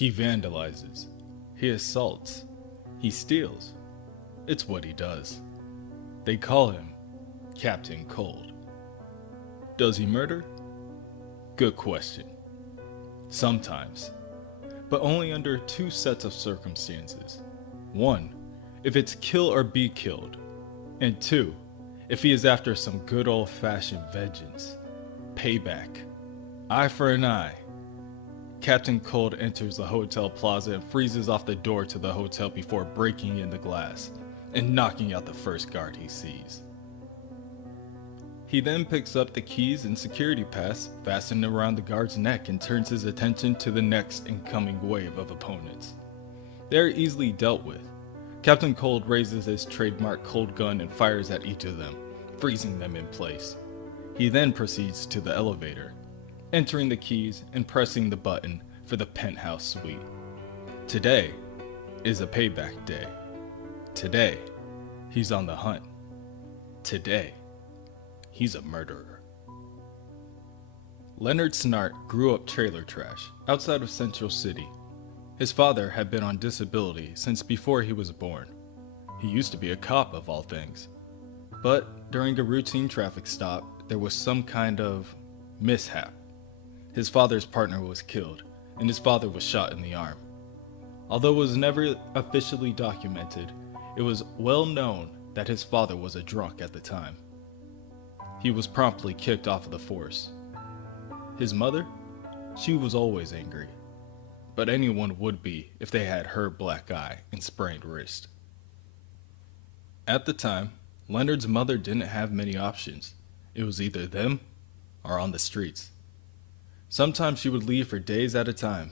He vandalizes. He assaults. He steals. It's what he does. They call him Captain Cold. Does he murder? Good question. Sometimes. But only under two sets of circumstances. One, if it's kill or be killed. And two, if he is after some good old-fashioned vengeance. Payback. Eye for an eye. Captain Cold enters the hotel plaza and freezes off the door to the hotel before breaking in the glass and knocking out the first guard he sees. He then picks up the keys and security pass fastened around the guard's neck and turns his attention to the next incoming wave of opponents. They are easily dealt with. Captain Cold raises his trademark cold gun and fires at each of them, freezing them in place. He then proceeds to the elevator, entering the keys and pressing the button for the penthouse suite. Today is a payback day. Today, he's on the hunt. Today, he's a murderer. Lenard Snart grew up trailer trash outside of Central City. His father had been on disability since before he was born. He used to be a cop of all things. But during a routine traffic stop, there was some kind of mishap. His father's partner was killed, and his father was shot in the arm. Although it was never officially documented, it was well known that his father was a drunk at the time. He was promptly kicked off of the force. His mother? She was always angry. But anyone would be if they had her black eye and sprained wrist. At the time, Leonard's mother didn't have many options. It was either them or on the streets. Sometimes she would leave for days at a time,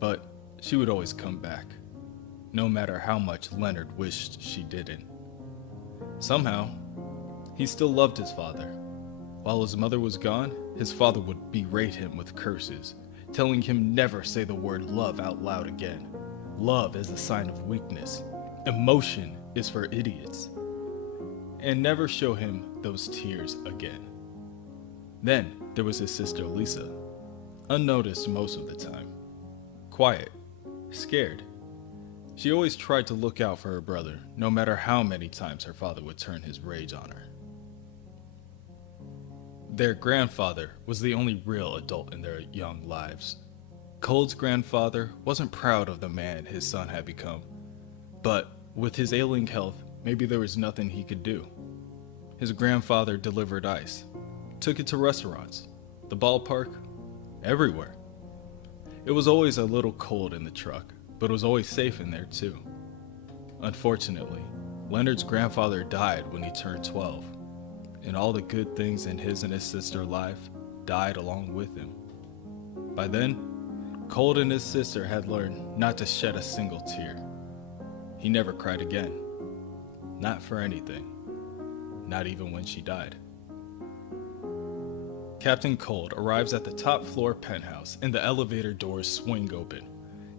but she would always come back, no matter how much Leonard wished she didn't. Somehow, he still loved his father. While his mother was gone, his father would berate him with curses, telling him never say the word love out loud again. Love is a sign of weakness. Emotion is for idiots. And never show him those tears again. Then there was his sister Lisa, unnoticed most of the time. Quiet, scared. She always tried to look out for her brother, no matter how many times her father would turn his rage on her. Their grandfather was the only real adult in their young lives. Cold's grandfather wasn't proud of the man his son had become, but with his ailing health, maybe there was nothing he could do. His grandfather delivered ice, took it to restaurants, the ballpark, everywhere. It was always a little cold in the truck, but it was always safe in there too. Unfortunately, Leonard's grandfather died when he turned 12, and all the good things in his and his sister's life died along with him. By then, Cold and his sister had learned not to shed a single tear. He never cried again. Not for anything. Not even when she died. Captain Cold arrives at the top floor penthouse and the elevator doors swing open.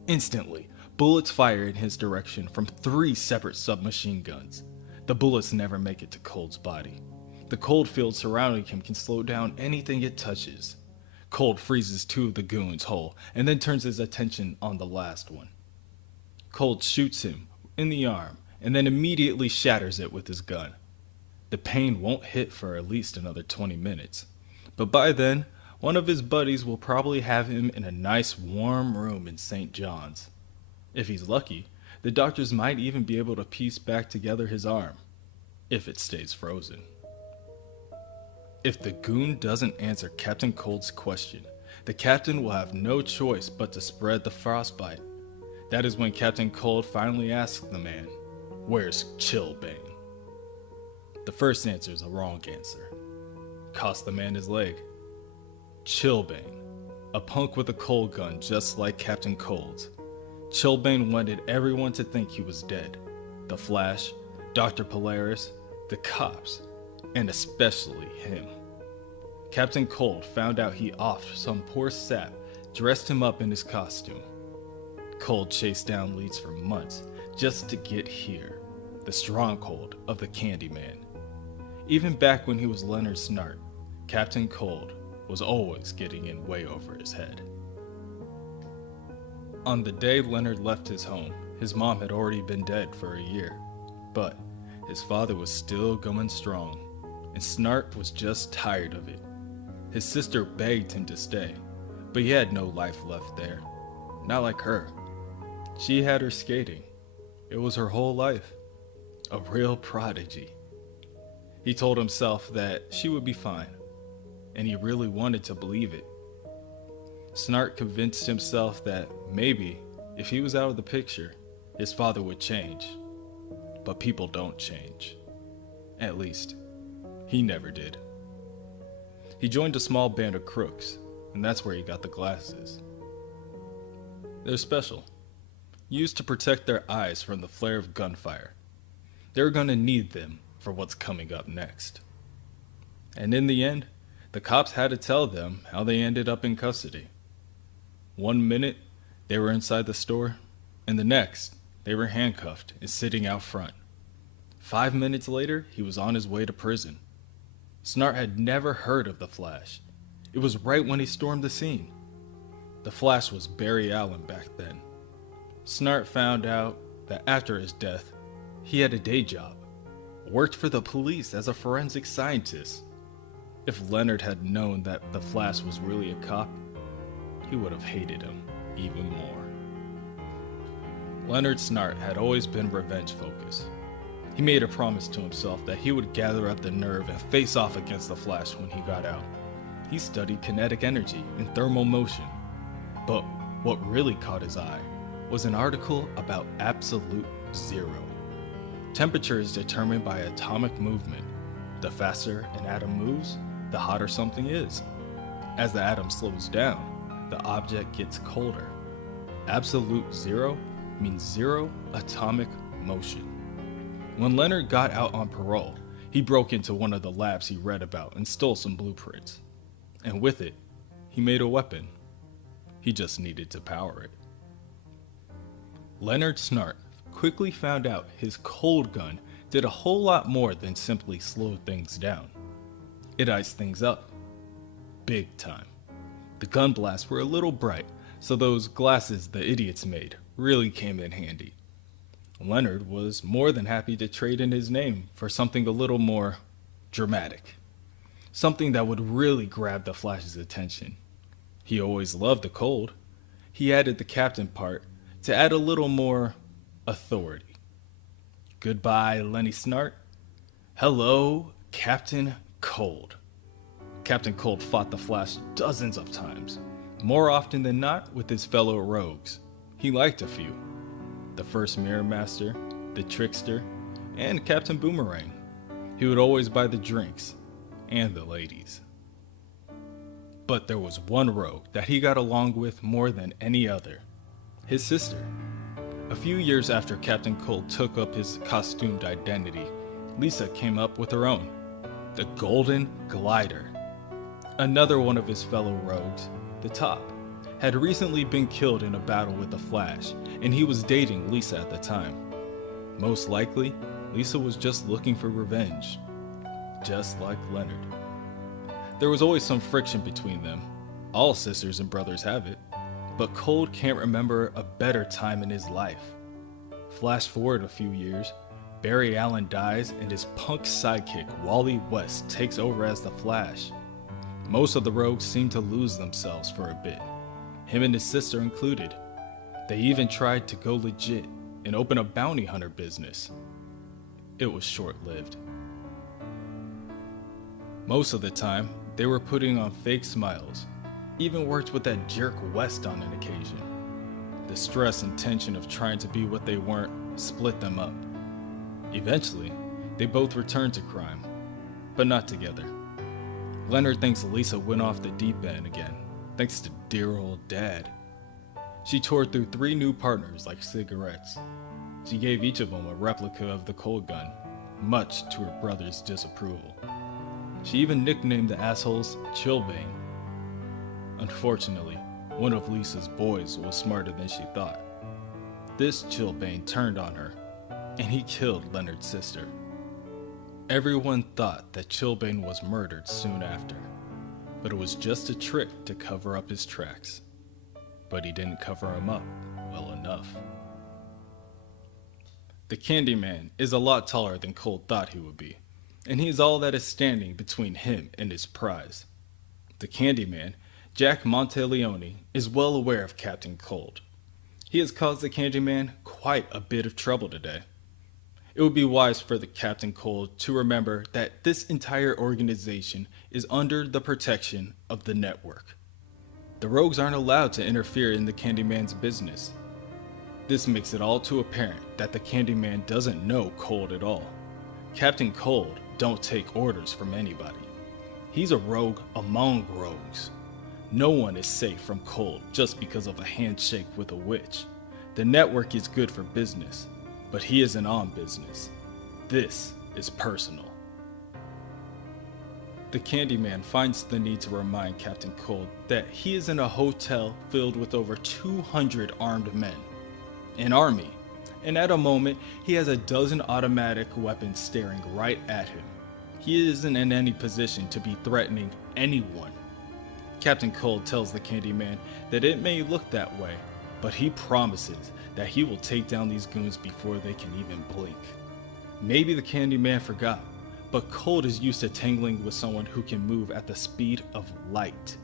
Instantly, bullets fire in his direction from 3 separate submachine guns. The bullets never make it to Cold's body. The cold field surrounding him can slow down anything it touches. Cold freezes 2 of the goons whole and then turns his attention on the last one. Cold shoots him in the arm and then immediately shatters it with his gun. The pain won't hit for at least another 20 minutes. But by then, one of his buddies will probably have him in a nice warm room in St. John's. If he's lucky, the doctors might even be able to piece back together his arm, if it stays frozen. If the goon doesn't answer Captain Cold's question, the captain will have no choice but to spread the frostbite. That is when Captain Cold finally asks the man, "Where's Chillbane?" The first answer is a wrong answer. Cost the man his leg. Chillbane, a punk with a cold gun just like Captain Cold's. Chillbane wanted everyone to think he was dead. The Flash, Dr. Polaris, the cops, and especially him. Captain Cold found out he offed some poor sap, dressed him up in his costume. Cold chased down leads for months just to get here, the stronghold of the Candyman. Even back when he was Lenard Snart, Captain Cold was always getting in way over his head. On the day Leonard left his home, his mom had already been dead for a year. But his father was still going strong, and Snart was just tired of it. His sister begged him to stay, but he had no life left there. Not like her. She had her skating. It was her whole life. A real prodigy. He told himself that she would be fine, and he really wanted to believe it. Snart convinced himself that maybe, if he was out of the picture, his father would change. But people don't change. At least, he never did. He joined a small band of crooks, and that's where he got the glasses. They're special, used to protect their eyes from the flare of gunfire. They're gonna need them for what's coming up next. And in the end, the cops had to tell them how they ended up in custody. 1 minute, they were inside the store, and the next, they were handcuffed and sitting out front. 5 minutes later, he was on his way to prison. Snart had never heard of the Flash. It was right when he stormed the scene. The Flash was Barry Allen back then. Snart found out that after his death, he had a day job, worked for the police as a forensic scientist. If Leonard had known that the Flash was really a cop, he would have hated him even more. Lenard Snart had always been revenge-focused. He made a promise to himself that he would gather up the nerve and face off against the Flash when he got out. He studied kinetic energy and thermal motion. But what really caught his eye was an article about absolute zero. Temperature is determined by atomic movement. The faster an atom moves, the hotter something is. As the atom slows down, the object gets colder. Absolute zero means zero atomic motion. When Leonard got out on parole, he broke into one of the labs he read about and stole some blueprints. And with it, he made a weapon. He just needed to power it. Lenard Snart quickly found out his cold gun did a whole lot more than simply slow things down. It iced things up. Big time. The gun blasts were a little bright, so those glasses the idiots made really came in handy. Leonard was more than happy to trade in his name for something a little more dramatic. Something that would really grab the Flash's attention. He always loved the cold. He added the captain part to add a little more authority. Goodbye, Lenny Snart. Hello, Captain Cold. Captain Cold fought the Flash dozens of times, more often than not with his fellow rogues. He liked a few. The first Mirror Master, the Trickster, and Captain Boomerang. He would always buy the drinks and the ladies. But there was one rogue that he got along with more than any other. His sister. A few years after Captain Cold took up his costumed identity, Lisa came up with her own, the Golden Glider. Another one of his fellow rogues, the Top, had recently been killed in a battle with the Flash, and he was dating Lisa at the time. Most likely, Lisa was just looking for revenge, just like Leonard. There was always some friction between them. All sisters and brothers have it. But Cold can't remember a better time in his life. Flash forward a few years, Barry Allen dies and his punk sidekick Wally West takes over as the Flash. Most of the rogues seem to lose themselves for a bit, him and his sister included. They even tried to go legit and open a bounty hunter business. It was short-lived. Most of the time, they were putting on fake smiles, even worked with that jerk West on an occasion. The stress and tension of trying to be what they weren't split them up. Eventually, they both returned to crime, but not together. Leonard thinks Lisa went off the deep end again, thanks to dear old dad. She tore through 3 new partners like cigarettes. She gave each of them a replica of the cold gun, much to her brother's disapproval. She even nicknamed the assholes Chillbane. Unfortunately, one of Lisa's boys was smarter than she thought. This Chillbane turned on her, and he killed Leonard's sister. Everyone thought that Chillbane was murdered soon after, but it was just a trick to cover up his tracks. But he didn't cover him up. enough. The Candyman is a lot taller than Cold thought he would be, and he is all that is standing between him and his prize. The Candyman, Jack Monteleone, is well aware of Captain Cold. He has caused the Candyman quite a bit of trouble today. It would be wise for the Captain Cold to remember that this entire organization is under the protection of the network. The rogues aren't allowed to interfere in the Candyman's business. This makes it all too apparent that the Candyman doesn't know Cold at all. Captain Cold don't take orders from anybody. He's a rogue among rogues. No one is safe from Cold just because of a handshake with a witch. The network is good for business, but he isn't on business. This is personal. The Candyman finds the need to remind Captain Cold that he is in a hotel filled with over 200 armed men, an army, and at a moment he has a dozen automatic weapons staring right at him. He isn't in any position to be threatening anyone. Captain Cold tells the Candyman that it may look that way, but he promises that he will take down these goons before they can even blink. Maybe the Candyman forgot, but Cold is used to tangling with someone who can move at the speed of light.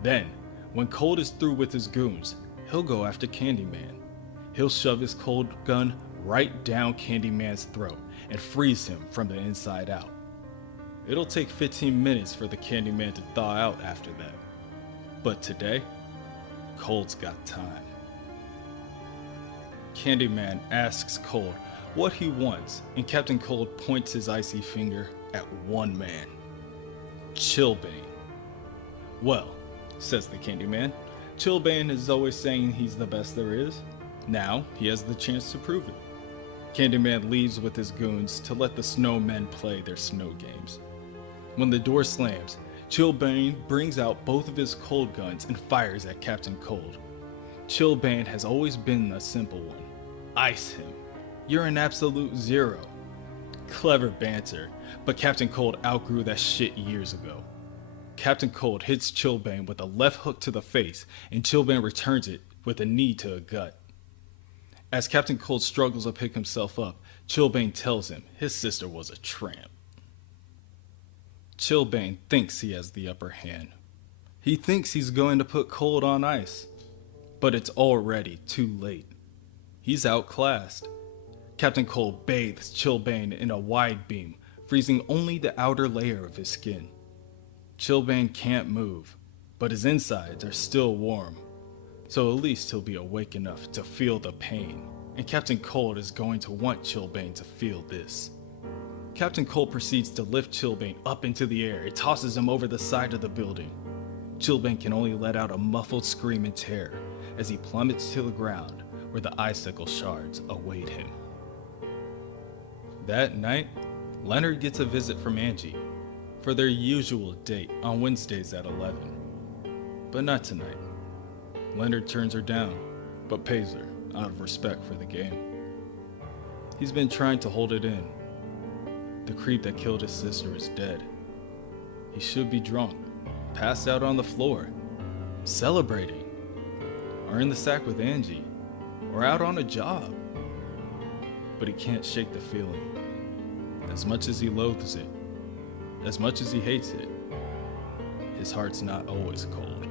Then, when Cold is through with his goons, he'll go after Candyman. He'll shove his cold gun right down Candyman's throat and freeze him from the inside out. It'll take 15 minutes for the Candyman to thaw out after that. But today, Cold's got time. Candyman asks Cold what he wants, and Captain Cold points his icy finger at one man, Chilblain. Well, says the Candyman, Chilblain is always saying he's the best there is. Now he has the chance to prove it. Candyman leaves with his goons to let the snowmen play their snow games. When the door slams, Chilblain brings out both of his cold guns and fires at Captain Cold. Chilblain has always been a simple one. Ice him. You're an absolute zero. Clever banter, but Captain Cold outgrew that shit years ago. Captain Cold hits Chilblain with a left hook to the face, and Chilblain returns it with a knee to a gut. As Captain Cold struggles to pick himself up, Chilblain tells him his sister was a tramp. Chilblain thinks he has the upper hand. He thinks he's going to put Cold on ice, but it's already too late. He's outclassed. Captain Cold bathes Chilblain in a wide beam, freezing only the outer layer of his skin. Chilblain can't move, but his insides are still warm, so at least he'll be awake enough to feel the pain, and Captain Cold is going to want Chilblain to feel this. Captain Cold proceeds to lift Chilblain up into the air and tosses him over the side of the building. Chilblain can only let out a muffled scream in terror as he plummets to the ground where the icicle shards await him. That night, Lenard gets a visit from Angie for their usual date on Wednesdays at 11. But not tonight. Lenard turns her down, but pays her out of respect for the game. He's been trying to hold it in. The creep that killed his sister is dead. He should be drunk, passed out on the floor, celebrating, or in the sack with Angie, or out on a job. But he can't shake the feeling. As much as he loathes it, as much as he hates it, his heart's not always cold.